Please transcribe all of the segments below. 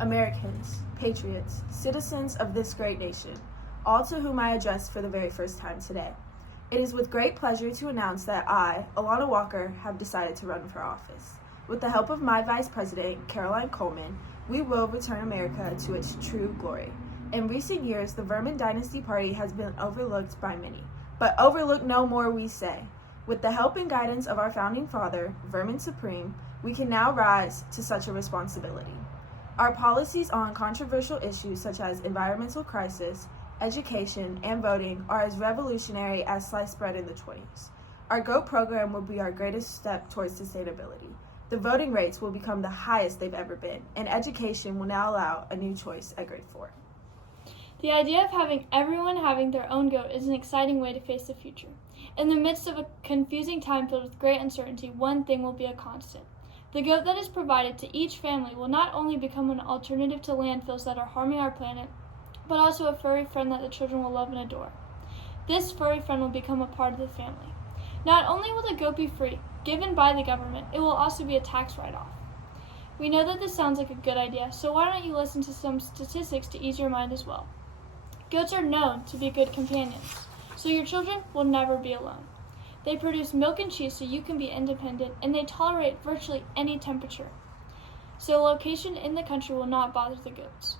Americans, patriots, citizens of this great nation, all to whom I address for the very first time today. It is with great pleasure to announce that I, Alana Walker, have decided to run for office. With the help of my Vice President, Coleman, we will return America to its true glory. In recent years, the Vermin Dynasty party has been overlooked by many, but overlook no more, we say. With the help and guidance of our founding father, Vermin Supreme, we can now rise to such a responsibility. Our policies on controversial issues such as environmental crisis, education, and voting are as revolutionary as sliced bread in the 20s. Our GOAT program will be our greatest step towards sustainability. The voting rates will become the highest they've ever been, and education will now allow a new choice at grade 4. The idea of having everyone having their own goat is an exciting way to face the future. In the midst of a confusing time filled with great uncertainty, one thing will be a constant. The goat that is provided to each family will not only become an alternative to landfills that are harming our planet, but also a furry friend that the children will love and adore. This furry friend will become a part of the family. Not only will the goat be free, given by the government, it will also be a tax write-off. We know that this sounds like a good idea, so why don't you listen to some statistics to ease your mind as well. Goats are known to be good companions, so your children will never be alone. They produce milk and cheese so you can be independent, and they tolerate virtually any temperature. So location in the country will not bother the goats.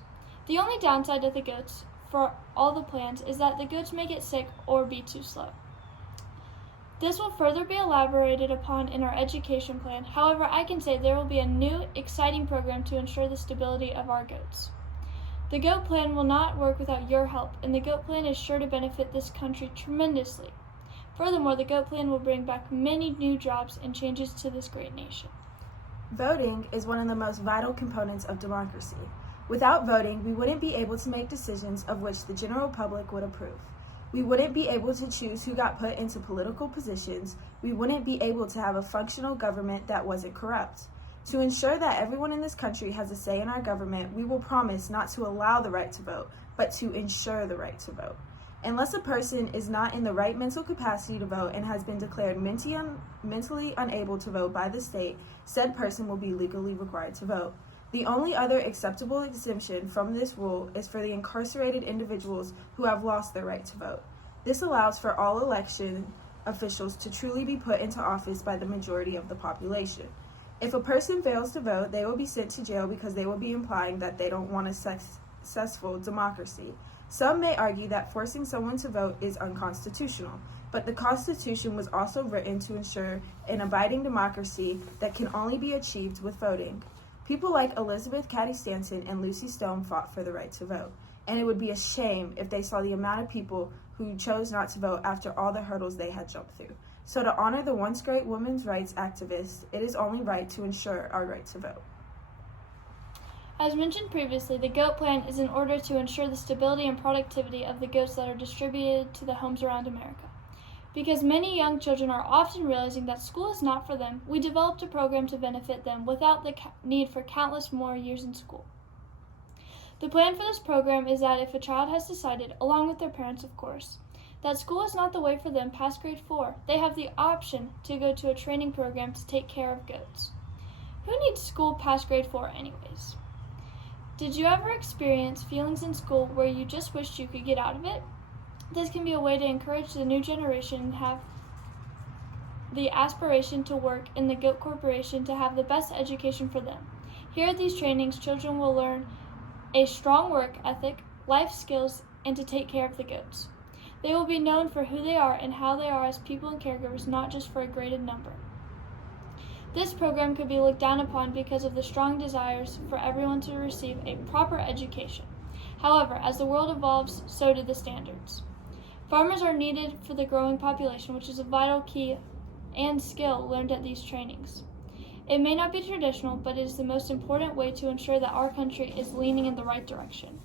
The only downside of the goats for all the plans is that the goats may get sick or be too slow. This will further be elaborated upon in our education plan. However, I can say there will be a new, exciting program to ensure the stability of our goats. The GOAT plan will not work without your help, and the GOAT plan is sure to benefit this country tremendously. Furthermore, the GOAT plan will bring back many new jobs and changes to this great nation. Voting is one of the most vital components of democracy. Without voting, we wouldn't be able to make decisions of which the general public would approve. We wouldn't be able to choose who got put into political positions. We wouldn't be able to have a functional government that wasn't corrupt. To ensure that everyone in this country has a say in our government, we will promise not to allow the right to vote, but to ensure the right to vote. Unless a person is not in the right mental capacity to vote and has been declared mentally unable to vote by the state, said person will be legally required to vote. The only other acceptable exemption from this rule is for the incarcerated individuals who have lost their right to vote. This allows for all election officials to truly be put into office by the majority of the population. If a person fails to vote, they will be sent to jail because they will be implying that they don't want a successful democracy. Some may argue that forcing someone to vote is unconstitutional, but the Constitution was also written to ensure an abiding democracy that can only be achieved with voting. People like Elizabeth Cady Stanton and Lucy Stone fought for the right to vote, and it would be a shame if they saw the amount of people who chose not to vote after all the hurdles they had jumped through. So to honor the once great women's rights activists, it is only right to ensure our right to vote. As mentioned previously, the GOAT plan is in order to ensure the stability and productivity of the goats that are distributed to the homes around America. Because many young children are often realizing that school is not for them, we developed a program to benefit them without the need for countless more years in school. The plan for this program is that if a child has decided, along with their parents of course, that school is not the way for them past grade 4, they have the option to go to a training program to take care of goats. Who needs school past grade 4 anyways? Did you ever experience feelings in school where you just wished you could get out of it? This can be a way to encourage the new generation and have the aspiration to work in the GOAT Corporation to have the best education for them. Here at these trainings, children will learn a strong work ethic, life skills, and to take care of the goats. They will be known for who they are and how they are as people and caregivers, not just for a graded number. This program could be looked down upon because of the strong desires for everyone to receive a proper education. However, as the world evolves, so do the standards. Farmers are needed for the growing population, which is a vital key and skill learned at these trainings. It may not be traditional, but it is the most important way to ensure that our country is leaning in the right direction.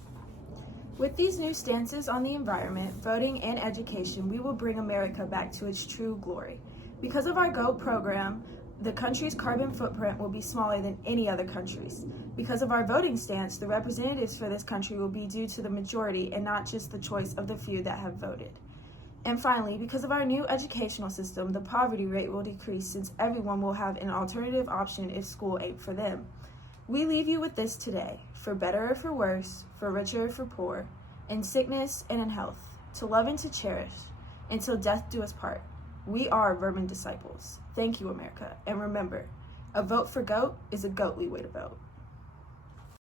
With these new stances on the environment, voting, and education, we will bring America back to its true glory. Because of our GOAT program, the country's carbon footprint will be smaller than any other country's. Because of our voting stance, the representatives for this country will be due to the majority and not just the choice of the few that have voted. And finally, because of our new educational system, the poverty rate will decrease since everyone will have an alternative option if school ain't for them. We leave you with this today, for better or for worse, for richer or for poor, in sickness and in health, to love and to cherish, until death do us part. We are Vermin disciples. Thank you, America. And remember, a vote for GOAT is a goatly way to vote.